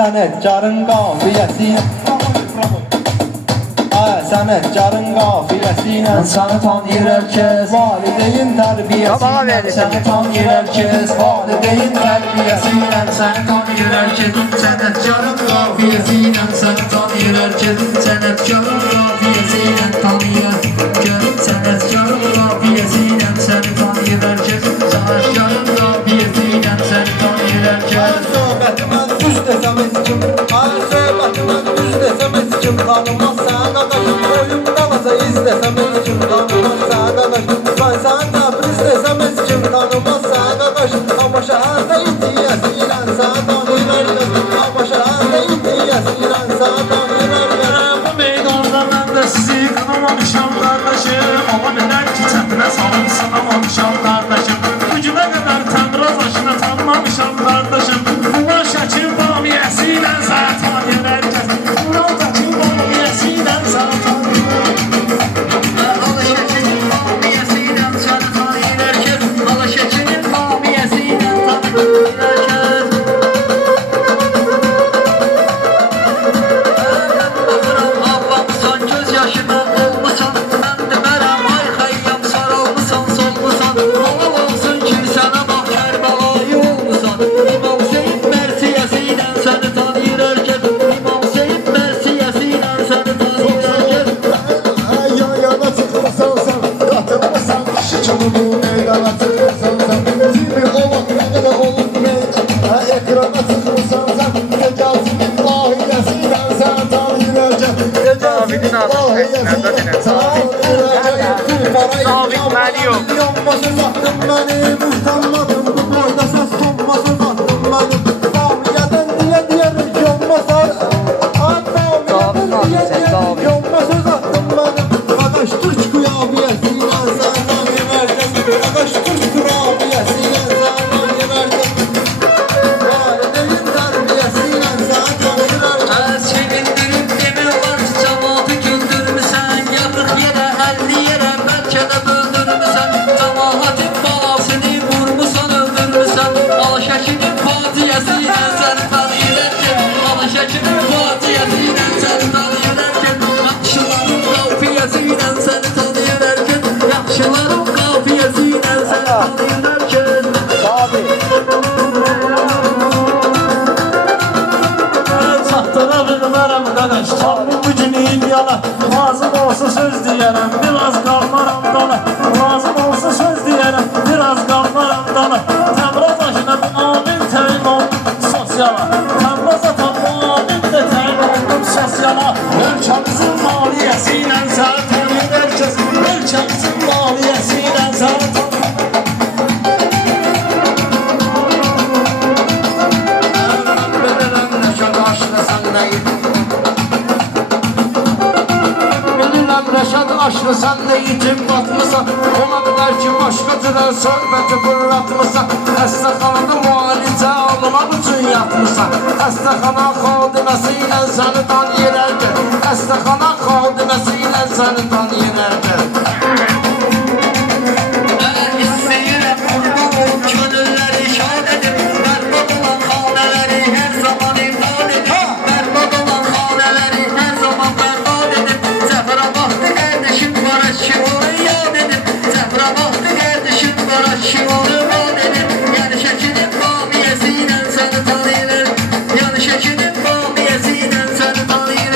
Sənətkarın qafiyəsi Sənətkarın qafiyəsi ilə səni tanıyır hər kəs. Valideyn tərbiyəsi ilə Səni tanıyır hər kəs. Valideyn tərbiyəsi ilə Səni tanıyır hər kəs. Sənətkarın qafiyəsi ilə səni tanıyır hər kəs. Sənətkarın qafiyəsi ilə tanıyır kəs. Sənətkarın qafiyəsi ilə səni tanıyır hər kəs. Sənətkarın qafiyəsi ilə səni tanıyır hər kəs. Söhbətimə düz desəm heç kim Söhbətimə düz desəm heç kim tanımaz sən qadaşım Oyun qalasa izlesəm heç kim tanımaz sən qadaşım Mən sən təbriz desəm heç kim tanımaz sən qadaşım Amma şəhərdə idiyəsi ilə sən tanıyır hər kəs Amma şəhərdə idiyəsi ilə sən tanıyır hər kəs Bu meydanda mən də sizi qınamamışam qardaşım Ola bilər ki çətinə salım sınamamışam qardaşım Bu günə qədər Təmraz aşına tanımamışam qardaşım Bunlar Şəkil Bamiyəsi ilə səni tanıyır hər kəs Bunlar Şəkil Bamiyəsi ilə səni tanıyır Ala Şəkilin Bamiyəsi ilə səni tanıyır hər kəs Ala Şəkilin Bamiyəsi ilə tanıyır hər kəs Baxıram ablamısan göz yaşına olmusan Mən demərəm ay xəyyam sarılmısan solmusan Halal olsun ki sənə bax Kərbəlayı olmusan İmam Hüseyin mərsiyəsi ilə səni tanıyır hər kəs İmam Hüseyin mərsiyəsi ilə səni tanıyır hər kəs Yana çıxmasan sən, qatılmasan Şikini bu meydana çıxmasan sən Kimi olaq, nə qədər olub meydan Ekrana çıxmasan sən Təcazinin lahiyəsi ilə sən tanıyır hər kəs Təcazinin lahiyəsi ilə sən tanıyır hər kəs Sabit məni yox Yanmasın zahtım mənim, utanmadım Bu boyda səs tonmasın zahtım mənim Damiyədən diyə deyərik yanmasın Damiyədən diyə deyərik yanmasın zahtım mənim Qadaş Türk qiyabiyəsi ilə sən tanıyır hər kəs Qadaş Türk qiyabiyəsi ilə sən tanıyır hər kəs Valideyn tərbiyəsi ilə sən tanıyır hər kəs Az sevindirib demək olar ki cəmatı güldürmüsən Yavrıq yerə, əlli yerə bəlkə də böldürmüsən Cəmahatin balasını vurmusan, öldürmüsən Ala Şəkilin fatiyəsi ilə səni tanıyır hər kəs Ala Şəkilin fatiyəsi ilə səni tanıyır hər kəs Yaxşıların qafiyəsi ilə səni tanıyır hər kəs Yaxşıların qafiyəsi ilə səni tanıyır hər kəs Çatdıra bilmərəm qadaş Tanrı bu günün yana Lazım olsa söz deyərəm Biraz qalmaram dana Lazım olsa söz deyərəm Biraz qalmaram dana Təmraz aşına bir amin təyin oldum sosyala Təmraz atan bu amin də təyin oldum sosyala Ölkəmizin maliyyəsi ilə səni tanıyır hər kəs Ölkəmizin maliyyəsi ilə səni tanıyır Bilirəm Rəşad aşlısan deyil Bilirəm Rəşad aşlısan neyitim batmısan Ona qədər ki başqa cürə söhbəti fırlatmısan Xəstəxanada müalicə almaq üçün yatmısan Xəstəxana xadiməsi ilə səni tanıyır hər kəs Xəstəxana xadiməsi ilə səni tanıyır hər kəs İstəyirəm qurban ol könülləri şad edib Bərbad olan xanələri hər zaman imdad edib Bərbad olan xanələri hər zaman bərbad edib Cəfərabadlı qardeşim var ki onu yad edib Cəfərabadlı qardeşim var ki onu yad edib Yəni Şəkilin Bamiyəsi ilə səni tanıyır Yəni Şəkilin Bamiyəsi ilə səni tanıyır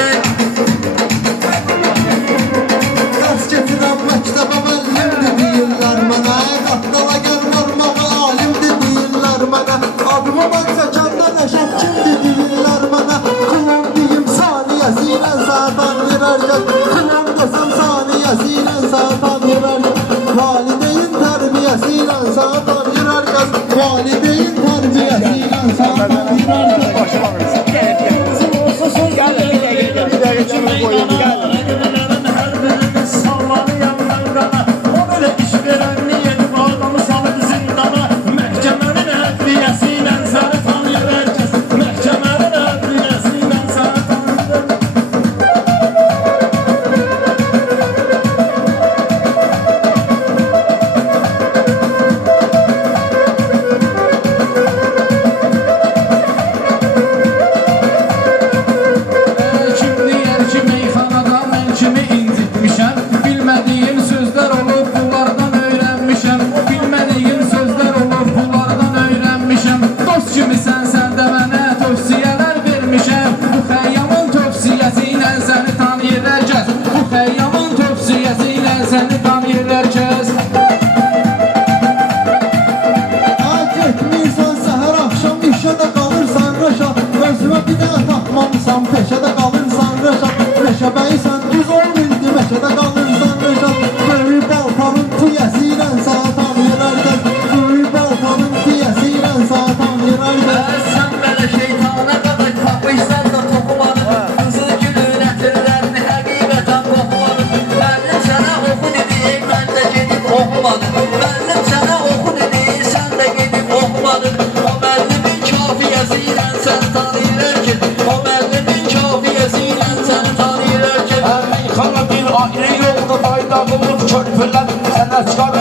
Dərs getirəm məktəbə müəllimdir deyirlər mənə Qaddala gəl varmağa alimdir deyirlər mənə Adımı mən çəkəndə Nəşətkimdir deyirlər mənə Kılan deyim saniyəsi ilə sən tanıyır hər kəs Kılan desəm saniyəsi ilə sən tanıyır hər kəs Valideyn tərbiyəsi ilə sən tanıyır hər kəs Valideyn tərbiyəsi ilə sən tanıyır hər kəs Özümə bir də tapmamısan, peşədə qalırsan rəşad. Meşəbəysən, düz olmaydı, meşədə qalırsan rəşad. Böyük baltanın tiyəsi ilə sənə tanıyırlar gəz. Böyük baltanın tiyəsi ilə sənə tanıyırlar gəz. Sen böyle şeytana kadar kapıysan da tokumadın. Kızıl gülün etirlerini hakikaten kokumadın. Bendim sana oku dediğim ben de gidip okumadım. Bendim sana oku dediğim sen de gidip okumadın. O bendimin kafiyesiyle sen tanıyırken. O bendimin kafiyesiyle sen tanıyırken. Xana bir aile yolda baydağımız körpülər Sənə çıxar